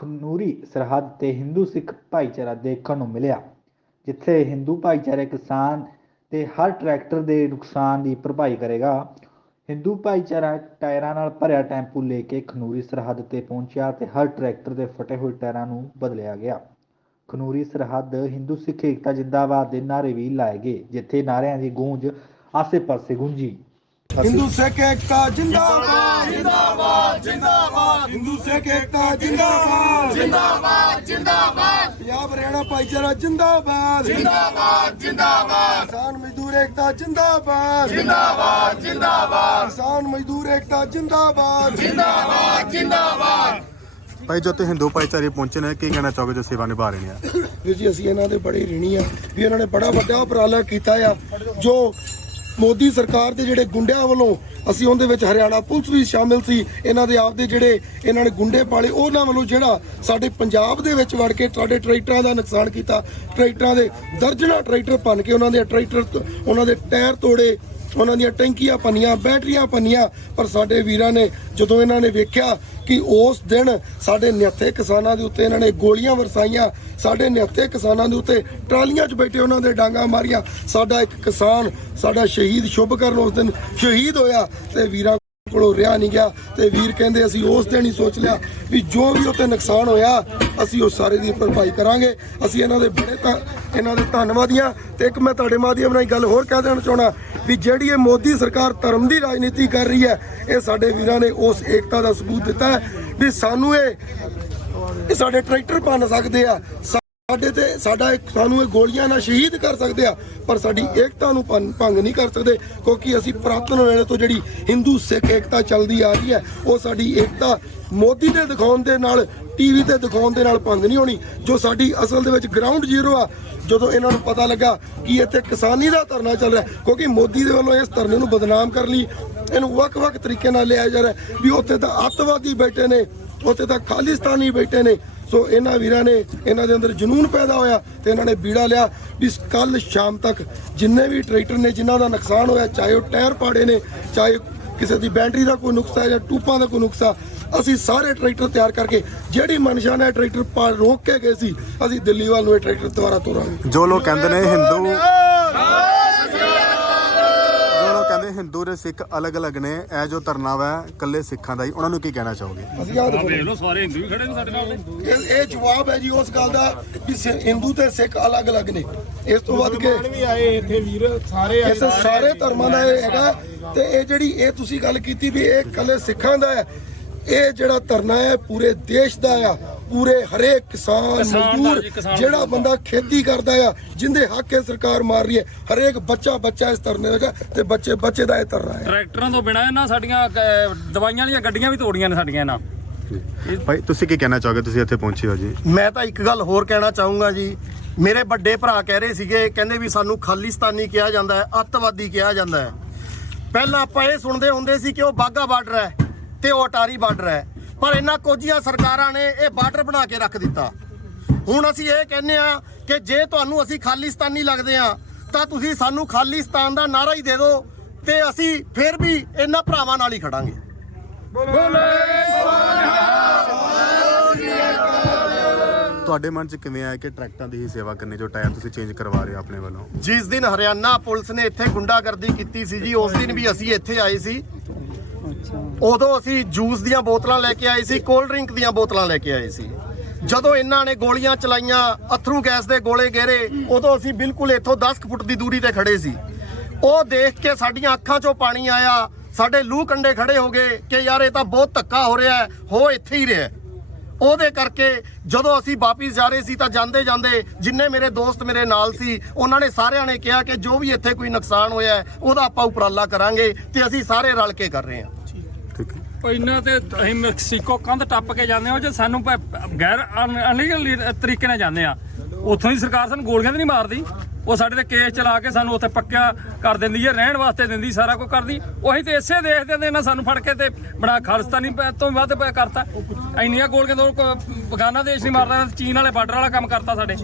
ਖਨੂਰੀ ਸਰਹੱਦ ਤੇ ਹਿੰਦੂ ਸਿੱਖ ਭਾਈਚਾਰਾ ਦੇਖਣ ਨੂੰ ਮਿਲਿਆ, ਜਿੱਥੇ ਹਿੰਦੂ ਭਾਈਚਾਰੇ ਕਿਸਾਨ ਤੇ ਹਰ ਟਰੈਕਟਰ ਦੇ ਨੁਕਸਾਨ ਦੀ ਭਰਪਾਈ ਕਰੇਗਾ। ਹਿੰਦੂ ਭਾਈਚਾਰਾ ਟਾਇਰਾਂ ਨਾਲ ਭਰਿਆ ਟੈਂਪੂ ਲੈ ਕੇ ਖਨੂਰੀ ਸਰਹੱਦ ਤੇ ਪਹੁੰਚਿਆ ਤੇ ਹਰ ਟਰੈਕਟਰ ਦੇ ਫਟੇ ਹੋਏ ਟਾਇਰਾਂ ਨੂੰ ਬਦਲਿਆ ਗਿਆ। ਖਨੂਰੀ ਸਰਹੱਦ ਹਿੰਦੂ ਸਿੱਖ ਏਕਤਾ ਜਿੰਦਾਬਾਦ ਦੇ ਨਾਅਰੇ ਵੀ ਲਾਏ ਗਏ, ਜਿੱਥੇ ਨਾਅਰਿਆਂ ਦੀ ਗੂੰਜ ਆਸੇ-ਪਾਸੇ ਗੂੰਜੀ। ਹਿੰਦੂ ਸਿੱਖ ਏਕਤਾ ਜਿੰਦਾਬਾਦ। ਜਿੰਦਾਬਾਦ ਜਿੰਦਾਬਾਦ। ਹਿੰਦੂ ਸਿੱਖ ਏਕਤਾ ਜਿੰਦਾਬਾਦ। ਜਿੰਦਾਬਾਦ ਜਿੰਦਾਬਾਦ। ਪੰਜਾਬ ਹਰਿਆਣਾ ਭਾਈਚਾਰਾ ਜਿੰਦਾਬਾਦ। ਜਿੰਦਾਬਾਦ ਜਿੰਦਾਬਾਦ। ਕਿਸਾਨ ਮਜ਼ਦੂਰ ਏਕਤਾ ਜਿੰਦਾਬਾਦ। ਜਿੰਦਾਬਾਦ ਜਿੰਦਾਬਾਦ। ਕਿਸਾਨ ਮਜ਼ਦੂਰ ਏਕਤਾ ਜਿੰਦਾਬਾਦ। ਜਿੰਦਾਬਾਦ ਜਿੰਦਾਬਾਦ। ਭਾਈ ਜੋ ਤੇ ਹਿੰਦੂ ਭਾਈਚਾਰੇ ਪਹੁੰਚੇ ਨੇ ਕੀ ਕਹਿਣਾ ਚਾਹੋਗੇ ਜੋ ਸੇਵਾ ਨਿਭਾ ਰਹੇ ਨੇ? ਵੀਰ ਜੀ ਅਸੀਂ ਇਹਨਾਂ ਦੇ ਬੜੇ ਰਿਣੀ ਆ ਵੀ ਇਹਨਾਂ ਨੇ ਬੜਾ ਵੱਡਾ ਉਪਰਾਲਾ ਕੀਤਾ ਆ ਜੋ ਮੋਦੀ ਸਰਕਾਰ ਦੇ ਜਿਹੜੇ ਗੁੰਡਿਆਂ ਵੱਲੋਂ ਅਸੀਂ ਉਹਦੇ ਵਿੱਚ ਹਰਿਆਣਾ ਪੁਲਿਸ ਵੀ ਸ਼ਾਮਿਲ ਸੀ, ਇਹਨਾਂ ਦੇ ਆਪਦੇ ਜਿਹੜੇ ਇਹਨਾਂ ਨੇ ਗੁੰਡੇ ਪਾਲੇ, ਉਹਨਾਂ ਵੱਲੋਂ ਜਿਹੜਾ ਸਾਡੇ ਪੰਜਾਬ ਦੇ ਵਿੱਚ ਵੜ ਕੇ ਸਾਡੇ ਟਰੈਕਟਰਾਂ ਦਾ ਨੁਕਸਾਨ ਕੀਤਾ, ਟਰੈਕਟਰਾਂ ਦੇ ਦਰਜਨਾਂ ਟਰੈਕਟਰ ਭੰਨ ਕੇ ਉਹਨਾਂ ਦੇ ਟਰੈਕਟਰ ਤੋਂ- ਉਹਨਾਂ ਦੇ ਟਾਇਰ ਤੋੜੇ ਉਹਨਾਂ ਦੀਆਂ ਟੈਂਕੀਆਂ ਪੰਨੀਆਂ ਬੈਟਰੀਆਂ ਪੰਨੀਆਂ ਪਰ ਸਾਡੇ ਵੀਰਾਂ ਨੇ ਜਦੋਂ ਇਹਨਾਂ ਨੇ ਵੇਖਿਆ ਕਿ ਉਸ ਦਿਨ ਸਾਡੇ ਨਿਹੱਥੇ ਕਿਸਾਨਾਂ ਦੇ ਉੱਤੇ ਇਹਨਾਂ ਨੇ ਗੋਲੀਆਂ ਵਰਸਾਈਆਂ, ਸਾਡੇ ਨਿਹੱਥੇ ਕਿਸਾਨਾਂ ਦੇ ਉੱਤੇ ਟਰਾਲੀਆਂ 'ਚ ਬੈਠੇ ਉਹਨਾਂ ਦੇ ਡਾਂਗਾ ਮਾਰੀਆਂ। ਸਾਡਾ ਇੱਕ ਕਿਸਾਨ, ਸਾਡਾ ਸ਼ਹੀਦ ਸ਼ੁਭਕਰਨ ਉਸ ਦਿਨ ਸ਼ਹੀਦ ਹੋਇਆ ਤੇ ਵੀਰਾਂ ਕੋਲੋਂ ਰਿਹਾ ਨਹੀਂ ਗਿਆ ਤੇ ਵੀਰ ਕਹਿੰਦੇ ਅਸੀਂ ਉਸ ਦਿਨ ਹੀ ਸੋਚ ਲਿਆ ਵੀ ਜੋ ਵੀ ਉੱਤੇ ਨੁਕਸਾਨ ਹੋਇਆ ਅਸੀਂ ਉਹ ਸਾਰੇ ਦੀ ਭਰਪਾਈ ਕਰਾਂਗੇ। ਅਸੀਂ ਇਹਨਾਂ ਦੇ ਬੜੇ ਤਾਂ ਇਹਨਾਂ ਦੇ ਧੰਨਵਾਦੀਆਂ ਤੇ ਇੱਕ ਮੈਂ ਤੁਹਾਡੇ ਮਾਧਿਅਮ ਰਾਹੀਂ ਗੱਲ ਹੋਰ ਕਹਿ ਦੇਣਾ ਚਾਹਣਾ ਵੀ ਜਿਹੜੀ ਇਹ ਮੋਦੀ ਸਰਕਾਰ ਧਰਮ ਦੀ ਰਾਜਨੀਤੀ ਕਰ ਰਹੀ ਹੈ, ਇਹ ਸਾਡੇ ਵੀਰਾਂ ਨੇ ਉਸ ਏਕਤਾ ਦਾ ਸਬੂਤ ਦਿੱਤਾ ਹੈ ਵੀ ਸਾਨੂੰ ਇਹ ਸਾਡੇ ਟਰੈਕਟਰ ਭੰਨ ਸਕਦੇ ਆ। ਸਾਡੇ ਤੇ ਸਾਡਾ ਇੱਕ ਸਾਨੂੰ ਇਹ ਗੋਲੀਆਂ ਨਾਲ ਸ਼ਹੀਦ ਕਰ ਸਕਦੇ ਆ, ਪਰ ਸਾਡੀ ਏਕਤਾ ਨੂੰ ਭੰਨ- ਭੰਗ ਨਹੀਂ ਕਰ ਸਕਦੇ, ਕਿਉਂਕਿ ਅਸੀਂ ਪ੍ਰਾਤਨ ਵੇਲੇ ਤੋਂ ਜਿਹੜੀ ਹਿੰਦੂ ਸਿੱਖ ਏਕਤਾ ਚੱਲਦੀ ਆ ਰਹੀ ਹੈ, ਉਹ ਸਾਡੀ ਏਕਤਾ ਮੋਦੀ ਦੇ ਦਿਖਾਉਣ ਦੇ ਨਾਲ ਟੀਵੀ ਤੇ ਦਿਖਾਉਣ ਦੇ ਨਾਲ ਭੰਗ ਨਹੀਂ ਹੋਣੀ। ਜੋ ਸਾਡੀ ਅਸਲ ਦੇ ਵਿੱਚ ਗਰਾਊਂਡ ਜ਼ੀਰੋ ਆ, ਜਦੋਂ ਇਹਨਾਂ ਨੂੰ ਪਤਾ ਲੱਗਾ ਕਿ ਇੱਥੇ ਕਿਸਾਨੀ ਦਾ ਧਰਨਾ ਚੱਲ ਰਿਹਾ, ਕਿਉਂਕਿ ਮੋਦੀ ਦੇ ਵੱਲੋਂ ਇਸ ਧਰਨੇ ਨੂੰ ਬਦਨਾਮ ਕਰਨ ਲਈ, ਇਹਨੂੰ ਵੱਖ-ਵੱਖ ਤਰੀਕੇ ਨਾਲ ਲਿਆ ਜਾ ਰਿਹਾ, ਵੀ ਉੱਥੇ ਤਾਂ ਅੱਤਵਾਦੀ ਬੈਠੇ ਨੇ ਉੱਥੇ ਤਾਂ ਖਾਲਿਸਤਾਨੀ ਬੈਠੇ ਨੇ। ਸੋ ਇਹਨਾਂ ਵੀਰਾਂ ਨੇ ਇਹਨਾਂ ਦੇ ਅੰਦਰ ਜਨੂਨ ਪੈਦਾ ਹੋਇਆ ਤੇ ਇਹਨਾਂ ਨੇ ਬੀੜਾ ਲਿਆ ਵੀ ਕੱਲ ਸ਼ਾਮ ਤੱਕ ਜਿੰਨੇ ਵੀ ਟਰੈਕਟਰ ਨੇ, ਜਿਨ੍ਹਾਂ ਦਾ ਨੁਕਸਾਨ ਹੋਇਆ, ਚਾਹੇ ਉਹ ਟਾਇਰ ਪਾੜੇ ਨੇ, ਚਾਹੇ ਕਿਸੇ ਦੀ ਬੈਟਰੀ ਦਾ ਕੋਈ ਨੁਕਸਾ ਜਾਂ ਟੂਪਾਂ ਦਾ ਕੋਈ ਨੁਕਸਾ, ਅਸੀਂ ਸਾਰੇ ਟਰੈਕਟਰ ਤਿਆਰ ਕਰਕੇ, ਜਿਹੜੀ ਮਨਸ਼ਾ ਨੇ ਟਰੈਕਟਰ ਪਾ ਰੋਕ ਕੇ ਗਏ ਸੀ, ਅਸੀਂ ਦਿੱਲੀ ਵੱਲ ਨੂੰ ਇਹ ਟਰੈਕਟਰ ਦੁਬਾਰਾ ਤੋਰਾਂਗੇ। ਜੋ ਲੋਕ ਕਹਿੰਦੇ ਨੇ, ਹਿੰਦੂ ਹਿੰਦੂ ਤੇ ਸਿੱਖ ਅਲੱਗ-ਅਲੱਗ ਨੇ ਇਹ ਜੋ ਧਰਨਾ ਵਾ ਇਕੱਲੇ ਸਿੱਖਾਂ ਦਾ ਹੀ। ਉਹਨਾਂ ਨੂੰ ਕੀ ਕਹਿਣਾ ਚਾਹੋਗੇ? ਅਸੀਂ ਯਾਦ ਆ ਵੇਖ ਲਓ ਸਾਰੇ ਹਿੰਦੂ ਵੀ ਖੜੇ ਨੇ ਸਾਡੇ ਨਾਲ। ਇਹ ਇਹ ਜਵਾਬ ਹੈ ਜੀ ਉਸ ਗੱਲ ਦਾ ਵੀ ਸਿ- ਹਿੰਦੂ ਤੇ ਸਿੱਖ ਅਲੱਗ-ਅਲੱਗ ਨੇ। ਇਸ ਤੋਂ ਵੱਧ ਕੇ ਵੀ ਆਏ ਇੱਥੇ ਵੀਰ ਸਾਰੇ ਆਏ। ਇਸ ਸਾਰੇ ਧਰਮਾਂ ਦਾ ਇਹ ਹੈਗਾ। ਤੇ ਇਹ ਜਿਹੜੀ ਇਹ ਤੁਸੀਂ ਗੱਲ ਕੀਤੀ ਵੀ ਇਹ ਕੱਲੇ ਸਿੱਖਾਂ ਦਾ ਹੈ ਇਹ ਜਿਹੜਾ ਧਰਨਾ ਹੈ ਪੂਰੇ ਦੇਸ਼ ਦਾ ਆ ਪੂਰੇ ਹਰੇਕ ਕਿਸਾਨ ਦਾ ਮਜ਼ਦੂਰ ਜਿਹੜਾ ਦਾ। ਬੰਦਾ ਖੇਤੀ ਕਰਦਾ ਆ ਜਿੰਦੇ ਹੱਕ ਇਹ ਸਰਕਾਰ ਮਾਰ ਰਹੀ ਹੈ ਹਰੇਕ ਬੱਚਾ ਬੱਚਾ ਇਸ ਵਿੱਚ ਹੈ ਤੇ ਬੱਚੇ ਬੱਚੇ ਦਾ ਇਹ ਧਰਨਾ ਹੈ। ਟਰੈਕਟਰਾਂ ਤੋਂ ਬਿਨਾ ਇਹਨਾਂ ਸਾਡੀਆਂ ਦਵਾਈਆਂ ਵਾਲੀਆਂ ਗੱਡੀਆਂ ਵੀ ਤੋੜੀਆਂ ਨੇ ਸਾਡੀਆਂ ਇਹਨਾਂ। ਭਾਈ ਤੁਸੀਂ ਕੀ ਕਹਿਣਾ ਚਾਹੋਗੇ? ਤੁਸੀਂ ਇੱਥੇ ਪਹੁੰਚੇ ਹੋ ਜੀ। ਮੈਂ ਤਾਂ ਇੱਕ ਗੱਲ ਹੋਰ ਕਹਿਣਾ ਚਾਹੂੰਗਾ ਜੀ। ਮੇਰੇ ਵੱਡੇ ਭਰਾ ਕਹਿ ਰਹੇ ਸੀਗੇ ਕਹਿੰਦੇ ਵੀ ਸਾਨੂੰ ਖਾਲਿਸਤਾਨੀ ਕਿਹਾ ਜਾਂਦਾ ਹੈ ਅੱਤਵਾਦੀ ਕਿਹਾ ਜਾਂਦਾ ਹੈ। ਪਹਿਲਾਂ ਆਪਾਂ ਇਹ ਸੁਣਦੇ ਹੁੰਦੇ ਸੀ ਕਿ ਉਹ ਬਾਗਾ ਬਾਰਡਰ ਹੈ ਤੇ ਉਹ ਅਟਾਰੀ ਬਾਰਡਰ ਹੈ। ਪਰ ਇਹਨਾਂ ਕੋਝੀਆਂ ਸਰਕਾਰਾਂ ਨੇ ਇਹ ਬਾਰਡਰ ਬਣਾ ਕੇ ਰੱਖ ਦਿੱਤਾ। ਹੁਣ ਅਸੀਂ ਇਹ ਕਹਿੰਦੇ ਆ ਕਿ ਜੇ ਤੁਹਾਨੂੰ ਅਸੀਂ ਖਾਲਿਸਤਾਨੀ ਲੱਗਦੇ ਆ ਤਾਂ ਤੁਸੀਂ ਸਾਨੂੰ ਖਾਲਿਸਤਾਨ ਦਾ ਨਾਰਾ ਹੀ ਦੇ ਦਿਓ ਤੇ ਅਸੀਂ ਫਿਰ ਵੀ ਇਹਨਾਂ ਭਰਾਵਾਂ ਨਾਲ ਹੀ ਖੜਾਂਗੇ। ਤੁਹਾਡੇ ਮਨ 'ਚ ਕਿਵੇਂ ਆਇਆ ਕਿ ਟਰੈਕਟਰਾਂ ਦੀ ਹੀ ਸੇਵਾ ਕਰਨੀ ਜੋ ਟਾਇਰ ਤੁਸੀਂ ਚੇਂਜ ਕਰਵਾ ਰਹੇ ਹੋ ਆਪਣੇ ਵੱਲੋਂ? ਜਿਸ ਦਿਨ ਹਰਿਆਣਾ ਪੁਲਿਸ ਨੇ ਇੱਥੇ ਗੁੰਡਾਗਰਦੀ ਕੀਤੀ ਸੀ ਜੀ ਉਸ ਦਿਨ ਵੀ ਅਸੀਂ ਇੱਥੇ ਆਏ ਸੀ। ਉਦੋਂ ਅਸੀਂ ਜੂਸ ਦੀਆਂ ਬੋਤਲਾਂ ਲੈ ਕੇ ਆਏ ਸੀ ਕੋਲਡ ਡਰਿੰਕ ਦੀਆਂ ਬੋਤਲਾਂ ਲੈ ਕੇ ਆਏ ਸੀ। ਜਦੋਂ ਇਹਨਾਂ ਨੇ ਗੋਲੀਆਂ ਚਲਾਈਆਂ, ਅਥਰੂ ਗੈਸ ਦੇ ਗੋਲੇ ਗੇਰੇ, ਉਦੋਂ ਅਸੀਂ ਬਿਲਕੁਲ ਇੱਥੋਂ 10 ਕੁ ਫੁੱਟ ਦੀ ਦੂਰੀ ਤੇ ਖੜੇ ਸੀ। ਉਹ ਦੇਖ ਕੇ ਸਾਡੀਆਂ ਅੱਖਾਂ 'ਚੋਂ ਪਾਣੀ ਆਇਆ, ਸਾਡੇ ਲੂ ਕੰਡੇ ਖੜੇ ਹੋ ਗਏ ਕਿ ਯਾਰ ਇਹ ਤਾਂ ਬਹੁਤ ਧੱਕਾ ਹੋ ਰਿਹਾ ਹੋ ਇੱਥੇ ਹੀ ਰਿਹਾ ਉਹਦੇ ਕਰਕੇ ਜਦੋਂ ਅਸੀਂ ਵਾਪਿਸ ਜਾ ਰਹੇ ਸੀ ਤਾਂ ਜਾਂਦੇ ਜਾਂਦੇ ਜਿੰਨੇ ਮੇਰੇ ਦੋਸਤ ਮੇਰੇ ਨਾਲ ਸੀ, ਉਹਨਾਂ ਨੇ ਸਾਰਿਆਂ ਨੇ ਕਿਹਾ ਕਿ ਜੋ ਵੀ ਇੱਥੇ ਕੋਈ ਨੁਕਸਾਨ ਹੋਇਆ ਉਹਦਾ ਆਪਾਂ ਉਪਰਾਲਾ ਕਰਾਂਗੇ ਤੇ ਅਸੀਂ ਸਾਰੇ ਰਲ ਕੇ ਕਰ ਰਹੇ ਹਾਂ। ਇਹਨਾਂ ਤੇ ਅਸੀਂ ਮੈਕਸੀਕੋ ਕੰਧ ਟੱਪ ਕੇ ਜਾਂਦੇ ਹਾਂ ਜੇ ਸਾਨੂੰ ਪ- ਗੈਰ ਅਨਲੀਗਲ ਤਰੀਕੇ ਨਾਲ ਜਾਂਦੇ ਆ। ਉੱਥੋਂ ਦੀ ਸਰਕਾਰ ਸਾਨੂੰ ਗੋਲੀਆਂ ਤੇ ਨਹੀਂ ਮਾਰਦੀ। ਉਹ ਸਾਡੇ ਤੇ ਕੇਸ ਚਲਾ ਕੇ ਸਾਨੂੰ ਉੱਥੇ ਪੱਕਿਆ ਕਰ ਦਿੰਦੀ ਹੈ, ਰਹਿਣ ਵਾਸਤੇ ਦਿੰਦੀ, ਸਾਰਾ ਕੁਝ ਕਰਦੀ। ਉਹੀ ਤੇ ਇਸੇ ਦੇਸ਼ ਦੇ ਇਹਨਾਂ ਸਾਨੂੰ ਫੜ ਕੇ ਤੇ ਬੜਾ ਖਾਲਿਸਤਾਨੀ ਪ- ਤੋਂ ਵੀ ਵੱਧ ਪ- ਕਰਤਾ। ਇੰਨੀਆਂ ਗੋਲੀਆਂ ਤੋਂ ਕੋ- ਬਗਾਨਾ ਦੇਸ਼ ਨਹੀਂ ਮਾਰਦਾ, ਚੀਨ ਵਾਲੇ ਬਾਰਡਰ ਵਾਲਾ ਕੰਮ ਕਰਤਾ ਸਾਡੇ।